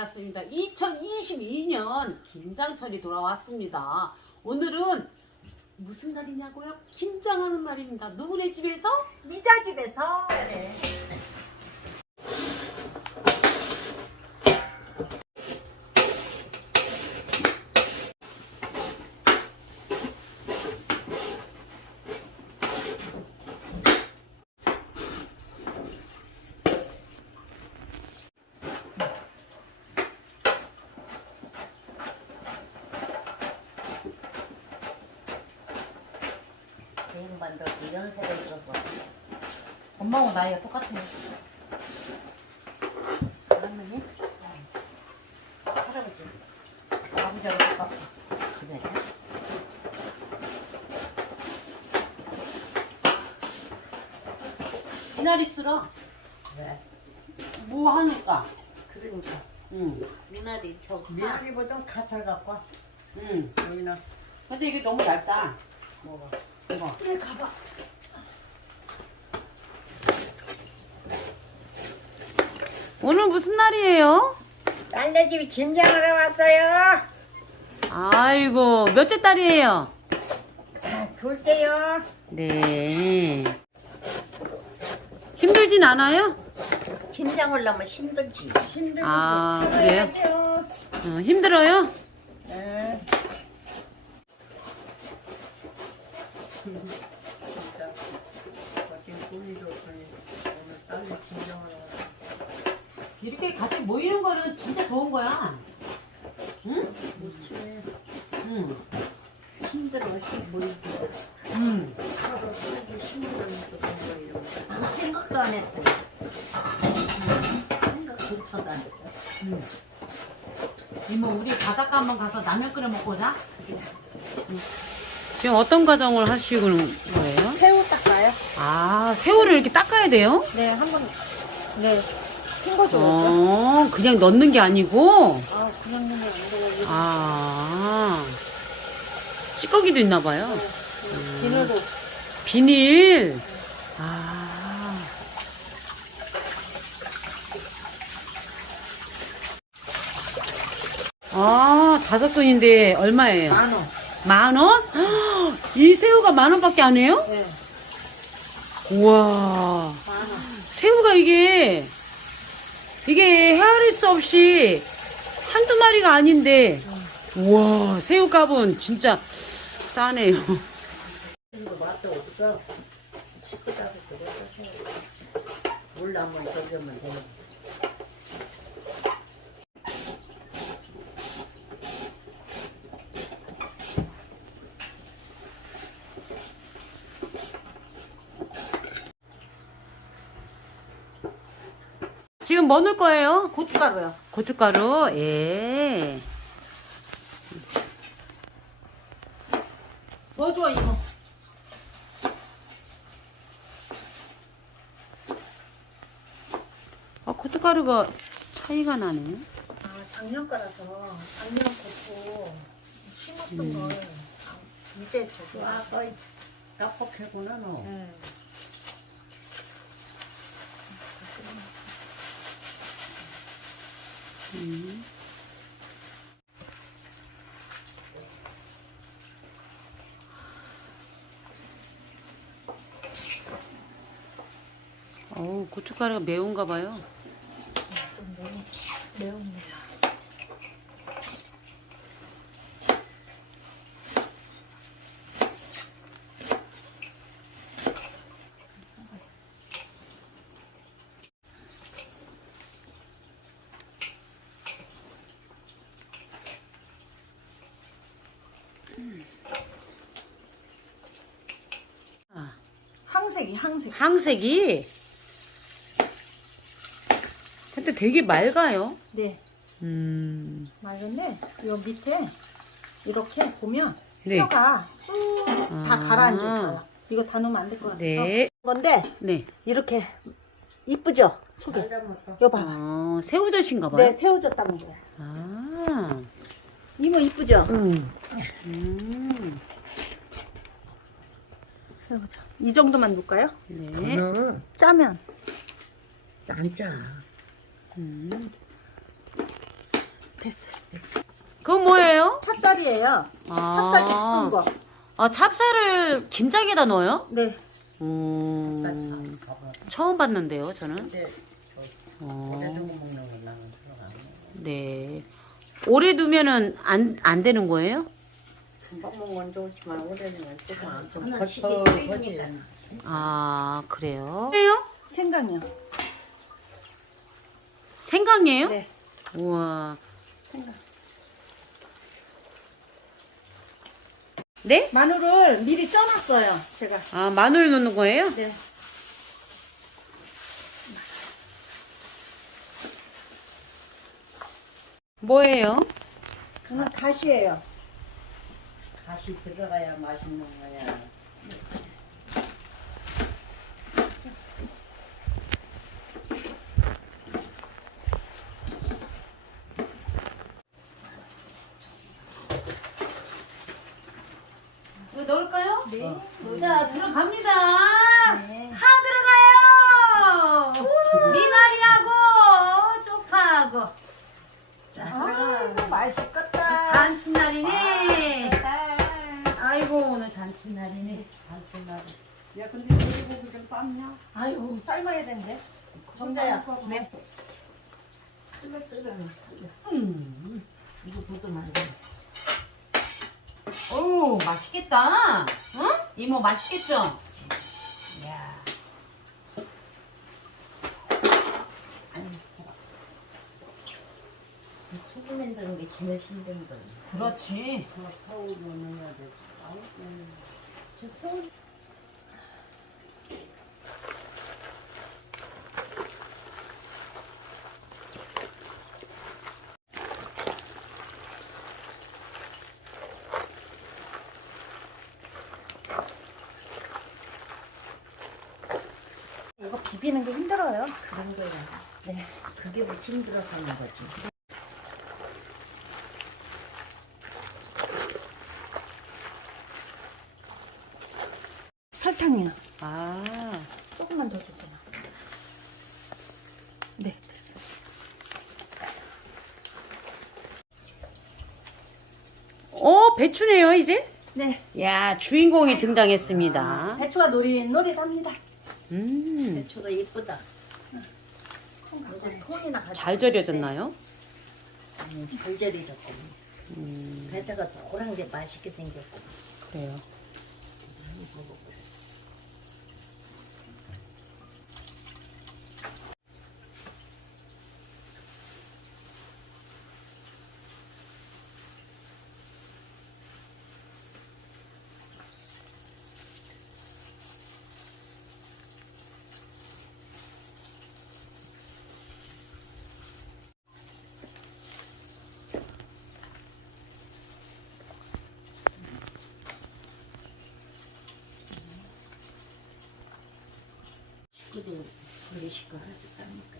반갑습니다. 2022년 김장철이 돌아왔습니다. 오늘은 무슨 날이냐고요? 김장하는 날입니다. 누구네 집에서? 미자 집에서 네. 개인 반도 연세를 들어서 엄마하고 나이가 똑같아요. 할머니 할아버지 아버지하고 똑같아. 그래 이날 있으라. 그래 뭐 하니까? 그러니까 응. 미나리 저 미나리보다 가찰 갖고 와. 응. 여기는 근데 이게 너무 얇다. 뭐가 이거. 네 가봐. 오늘 무슨 날이에요? 딸네 집이 김장하러 왔어요. 아이고, 몇째 딸이에요? 둘째요. 네. 힘들진 않아요? 김장 올라면 힘들지 힘들고 아, 그래요? 어, 힘들어요? 네. 이렇게 같이 모이는 거는 진짜 좋은 거야. 응? 응. 힘들어 모이기 응. 아무 생각도 안 했고 생각 근처도 안 했고 이모, 우리 바닷가 한번 가서 라면 끓여 먹고 오자. 지금 어떤 과정을 하시는 거예요? 새우 닦아요? 아, 새우를 이렇게 닦아야 돼요? 네 한번 네 헹궈줘야죠 어, 그냥 넣는 게 아니고, 아 그냥 넣으면 안 돼요 아, 찌꺼기도 있나 봐요. 비닐도 비닐. 아. 아, 다섯 돈인데 얼마예요? 만 원 만 원? 헉, 이 새우가 만 원밖에 안 해요? 네 우와. 만 원 새우가 이게, 이게 헤아릴 수 없이 한두 마리가 아닌데, 우와, 새우값은 진짜 싸네요. 물 한번 적으면 되는 지금 뭐 넣을 거예요? 고춧가루요 고춧가루, 예. 뭐줘 이거 아, 고춧가루가 차이가 나네. 아, 작년 거라서 작년 고추 심었던 걸 아, 이제 저거 아, 거의 깜빡했구나 너. 네. 음. 어우, 고춧가루가 매운가 봐요. 좀 매운, 매웁니다 아, 항색이 항색 항색이. 근데 되게 맑아요. 네 음, 맑은데 요 밑에 이렇게 보면 네. 뼈가 쭉다 아. 가라앉아 있어요 이거 다 넣으면 안 될 것 같아서 네. 건데 네. 이렇게 이쁘죠 속에 이거 봐 어, 새우젓인가 봐요. 네 새우젓 담은 거야 아, 이모 이쁘죠 음. 음. 이 정도만 넣을까요 네. 응. 짜면 안 짜. 음. 됐어요. 그건 뭐예요? 찹쌀이에요. 아. 찹쌀 익은 거. 아, 찹쌀을 김장에다 넣어요? 네. 음, 처음 봤는데요, 저는. 어, 두고 먹는 건 나는 먹어. 네. 오래 두면은 안, 안 되는 거예요? 금방 먹는 건 좋지만 오래 두면 조금 안좀 하나씩. 아, 그래요? 그래요? 생강이요. 생강이에요? 네. 우와. 생강. 네? 마늘을 미리 쪄놨어요. 제가. 아, 마늘 넣는 거예요? 네. 뭐예요? 이건 다시예요. 다시 들어가야 맛있는 거야. 이거 넣을까요? 네. 자, 들어갑니다. 네. 하 들어가요. 미나리하고 쪽파하고. 오늘 잔칫날이네. 야 근데 돼지고기 좀 빻냐? 아유 삶아야 되는데. 정자야. 네. 쓸어 쓸어. 음, 이거 보도 말고. 오 맛있겠다. 어? 이모 맛있겠죠? 야, 소금 만드는 게 제일 힘든 거. 그렇지. 그거 서울 넣어야 저 서울 이거 비비는 게 힘들어요. 그런 거야. 네. 그게 뭐 힘들어서 하는 거지. 설탕이요. 아, 조금만 더 주세요. 네, 됐어요. 어 배추네요 이제. 네, 야 주인공이 등장했습니다. 배추가 노릿노릿합니다. 음, 배추가 이쁘다. 이제 통이나 가지고. 잘 절여졌나요? 음, 잘 절이졌고. 음, 배추가 노란 게 맛있게 생겼고. 그래요. 식구도 그러시고 하니까.